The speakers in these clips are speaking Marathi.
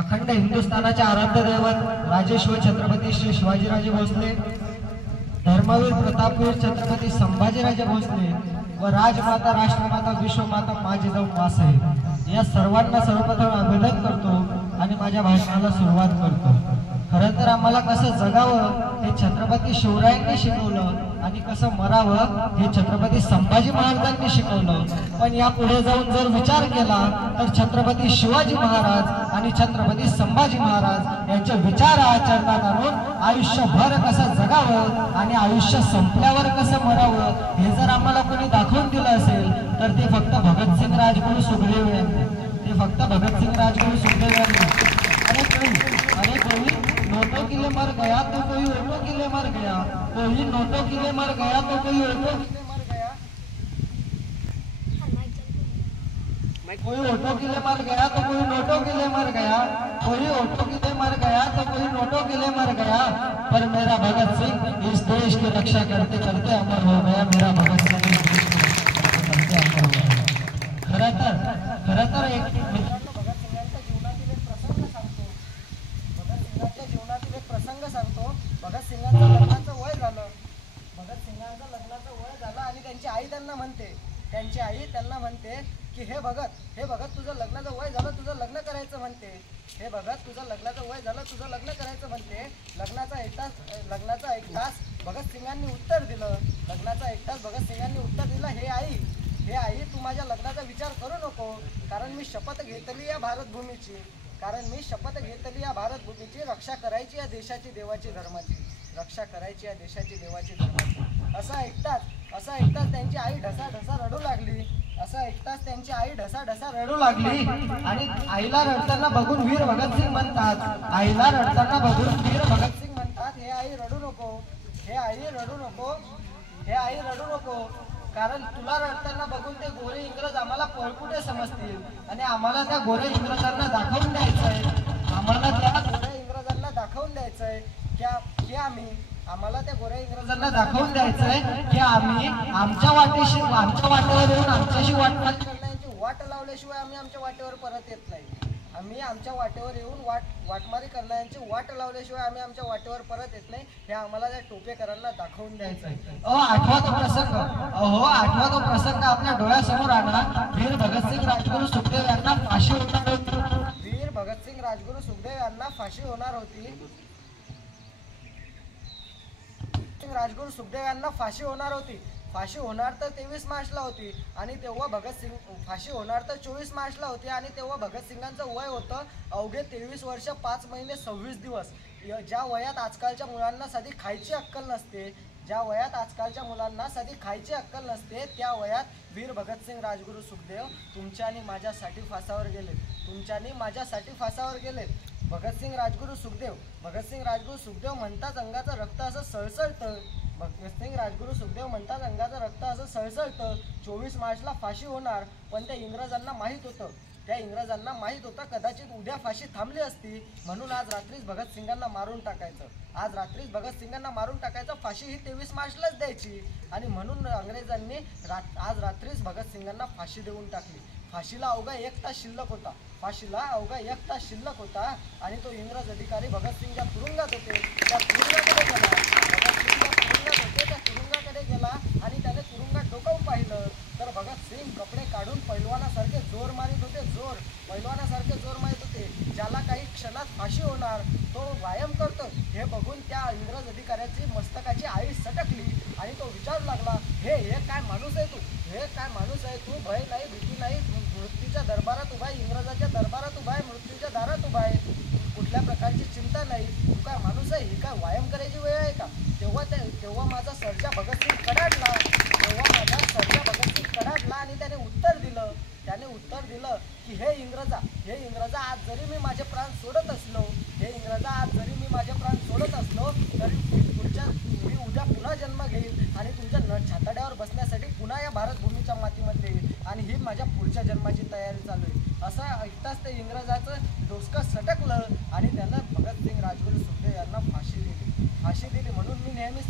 अखंड हिंदुस्थानाचे आराध्य दैवत राजेश्वर छत्रपती श्री शिवाजीराजे भोसले, धर्मवीर प्रतापवीर छत्रपती संभाजीराजे भोसले व राजमाता राष्ट्रमाता विश्वमाता माझीजाऊ मासाहेब या सर्वांना सर्वप्रथम अभिवादन करतो आणि माझ्या भाषणाला सुरुवात करतो। खरं तर आम्हाला कसं जगावं हे छत्रपती शिवरायांनी शिकवलं आणि कसं मरावं हे छत्रपती संभाजी महाराजांनी शिकवलं। पण या पुढे जाऊन जर विचार केला तर छत्रपती शिवाजी महाराज आणि छत्रपती संभाजी महाराज यांचे विचार आचरणात आणून आयुष्यभर कसं जगावं आणि आयुष्य संपल्यावर कसं मरावं हे जर आम्हाला कोणी दाखवून दिलं असेल तर ते फक्त भगतसिंग राजगुरू सुखदेव यांनी, ते फक्त भगतसिंग राजगुरू सुखदेव यांनी। अरे कोई नोटों के लिए मर गया तो कोई ऑटो के लिए मर गया, कोई नोटों के लिए मर गया तो कोई ऑटो के लिए मर गया, कोई ऑटो के लिए मर गया तो कोई नोटों के लिए मर गया, कोई ऑटो के लिए मर गया तो कोई नोटों के लिए मर गया, पर मेरा भगत सिंह इस देश की रक्षा करते करते अमर हो गया। मेरा भगत सिंह इस देश की रक्षा करते अमर हो गया। खरं तर एक भगत सिंगांचं लग्नाचं वय झालं, भगत सिंगांचं लग्नाचं वय झालं आणि त्यांची आई त्यांना म्हणते की हे भगत तुझं लग्नाचं वय झालं, तुझं लग्न करायचं म्हणते, हे भगत तुझं लग्नाचं वय झालं, तुझं लग्न करायचं म्हणते। लग्नाचा एक तास भगत सिंगांनी उत्तर दिलं, लग्नाचा एक तास भगत सिंगांनी उत्तर दिलं, हे आई तू माझ्या लग्नाचा विचार करू नको, कारण मी शपथ घेतली या भारतभूमीची, रक्षा करायची या देशाची देवाची धर्माची, रक्षा करायची या देशाची देवाची धर्माची। असा ऐकताच त्यांची आई ढसा रडू लागली, रडू लागली आणि आईला रडताना बघून वीर भगतसिंग म्हणतात, हे आई रडू नको, हे आई रडू नको, कारण तुला रडताना बघून ते गोरे इंग्रज आम्हाला पळकुटे समजतील आणि आम्हाला त्या गोरे इंग्रजांना दाखवून द्यायचंय, की आम्ही आमच्या वाटेवर येऊन आमच्याशी वाटमारी करण्याची वाट लावल्याशिवाय आम्ही आमच्या वाटेवर परत येत नाही, आम्ही आमच्या वाटेवर येऊन वाटमारी करण्याची वाट लावल्याशिवाय आम्ही आमच्या वाटेवर परत येत नाही, हे आम्हाला त्या टोपेकरांना दाखवून द्यायचं आहे। आठवा तो प्रसंग आपल्या डोळ्यासमोर आणा। वीर भगतसिंग राजगुरू सुखदेव यांना फाशी होणार होती। फाशी होणार तर 23 मार्चला होती आणि तेव्हा फाशी होणार तर 24 मार्चला होती आणि तेव्हा भगतसिंगांचं वय होतं अवघे 23 वर्ष 5 महिने 26 दिवस। ज्या वयात आजकालच्या मुलांना साधी खायची अक्कल नसते, त्या वयात वीर भगतसिंग राजगुरू सुखदेव तुमच्या आणि माझ्यासाठी फासावर गेले। भगतसिंग राजगुरू सुखदेव म्हणतात अंगाचं रक्त असं सळसळतं। 24 मार्चला फाशी होणार, पण त्या इंग्रजांना माहित होतं कदाचित उद्या फाशी थांबली असती, म्हणून आज रात्रीच भगतसिंगांना मारून टाकायचं। फाशी ही 23 मार्चलाच द्यायची आणि म्हणून अंग्रेजांनी आज रात्रीच भगतसिंगांना फाशी देऊन टाकली। फाशीला अवघा 1 तास शिल्लक होता आणि तो इंग्रज अधिकारी भगतसिंग ज्या तुरुंगात होते त्या तुरुंगाकडे गेला आणि त्याने तुरुंगात डोकावून पाहिलं तर भगतसिंग कपडे काढून पैलवानासारखे जोर मारित होते। ज्याला काही क्षणात फाशी होणार तो व्यायाम करतो हे बघून त्या इंग्रज अधिकाऱ्याची मस्तकाची आई सटकली आणि तो विचारू लागला, हे काय माणूस आहे तू, भय नाही भीती नाही, मृत्यूच्या दरबारात उभा आहे, इंग्रजाच्या दरबारात उभा आहे, मृत्यूच्या दारात उभा आहे, कुठल्या प्रकारची चिंता नाही, तू काय माणूस आहे, ही काय व्यायाम करायची वेळ आहे का? तेव्हा माझा सर्जा भगतसिंग कडाडला आणि त्याने उत्तर दिलं की हे इंग्रजा आज जरी मी माझे प्राण सोडत असलो तरी मी उद्या पुन्हा जन्म घेईल आणि तुमच्या छाताड्यावर बसण्यासाठी पुन्हा या भारतभूमीच्या मातीमध्ये येईल आणि ही माझ्या पुढच्या जन्माची तयारी चालू आहे। असं ऐकताच ते इंग्रजाचं डोसकं सटकलं आणि त्यानं भगतसिंग राजगुरू सुखदेव यांना फाशी दिली। म्हणून मी नेहमी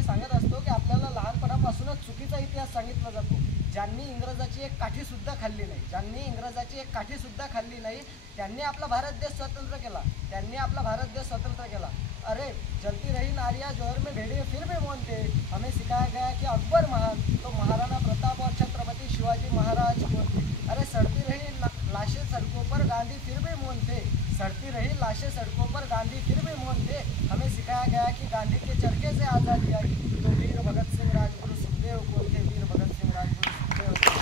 सांगत असतो की आपल्याला लहानपणापासूनच चुकीचा इतिहास सांगितला जातो। ज्यांनी इंग्रजाची एक काठी सुद्धा खाल्ली नाही, ज्यांनी इंग्रजाची एक काठी सुद्धा खाल्ली नाही, त्यांनी आपला भारत देश स्वतंत्र केला, त्यांनी आपला भारत देश स्वतंत्र केला। अरे जलती रही नारियां जोहर में भेड़िए फिर भी मौन थे। हमें सिखाया गया कि अकबर महान तो महाराणा प्रताप और छत्रपति शिवाजी महाराज कौन थे। अरे सड़ती रही लाशें सड़कों पर, गांधी फिर भी मौन थे। सड़ती रही लाशें सड़कों पर, गांधी फिर भी मौन थे। हमें सिखाया गया कि गांधी के चरखे से आज़ादी आई तो वीर भगत सिंह राजगुरु सुखदेव कौन थे। वीर भगत सिंह राजगुरु सुखदेव कौन।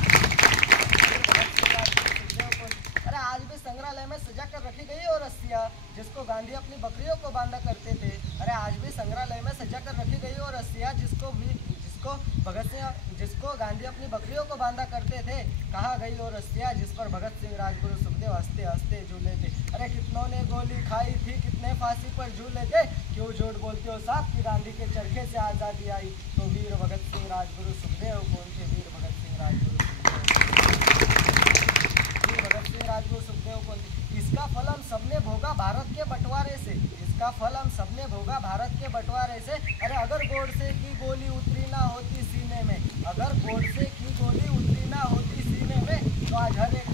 अरे आज भी संग्रहालय में सजा कर रखी गई और रस्सियाँ जिसको गांधी अपनी बकरियों को बांधा करते थे। अरे आज भी संग्रहालय में सजा कर रखी गई और रस्सियाँ जिसको गांधी अपनी बकरियों को बांधा करते थे। कहाँ गई और रस्सियाँ जिस पर भगत सिंह राजगुरु सुखदेव हंसते हंसते झूले थे। अरे कितनों ने गोली खाई थी, कितने फांसी पर झूले थे। क्यों झूठ बोलते हो साहब कि गांधी के चरखे से आज़ादी आई तो वीर भगत सिंह राजगुरु सुखदेव कौन थे। वीर भगत सिंह राजगुरु सुखदेव कौन थे। इसका फल हम सबने भोगा भारत के बंटवारे से, इसका फल हम सबने भोगा भारत के बंटवारे से। अरे अगर गोडसे की गोली उतरी ना होती सीने में, अगर गोडसे की गोली उतरी ना होती सीने में तो आज हर एक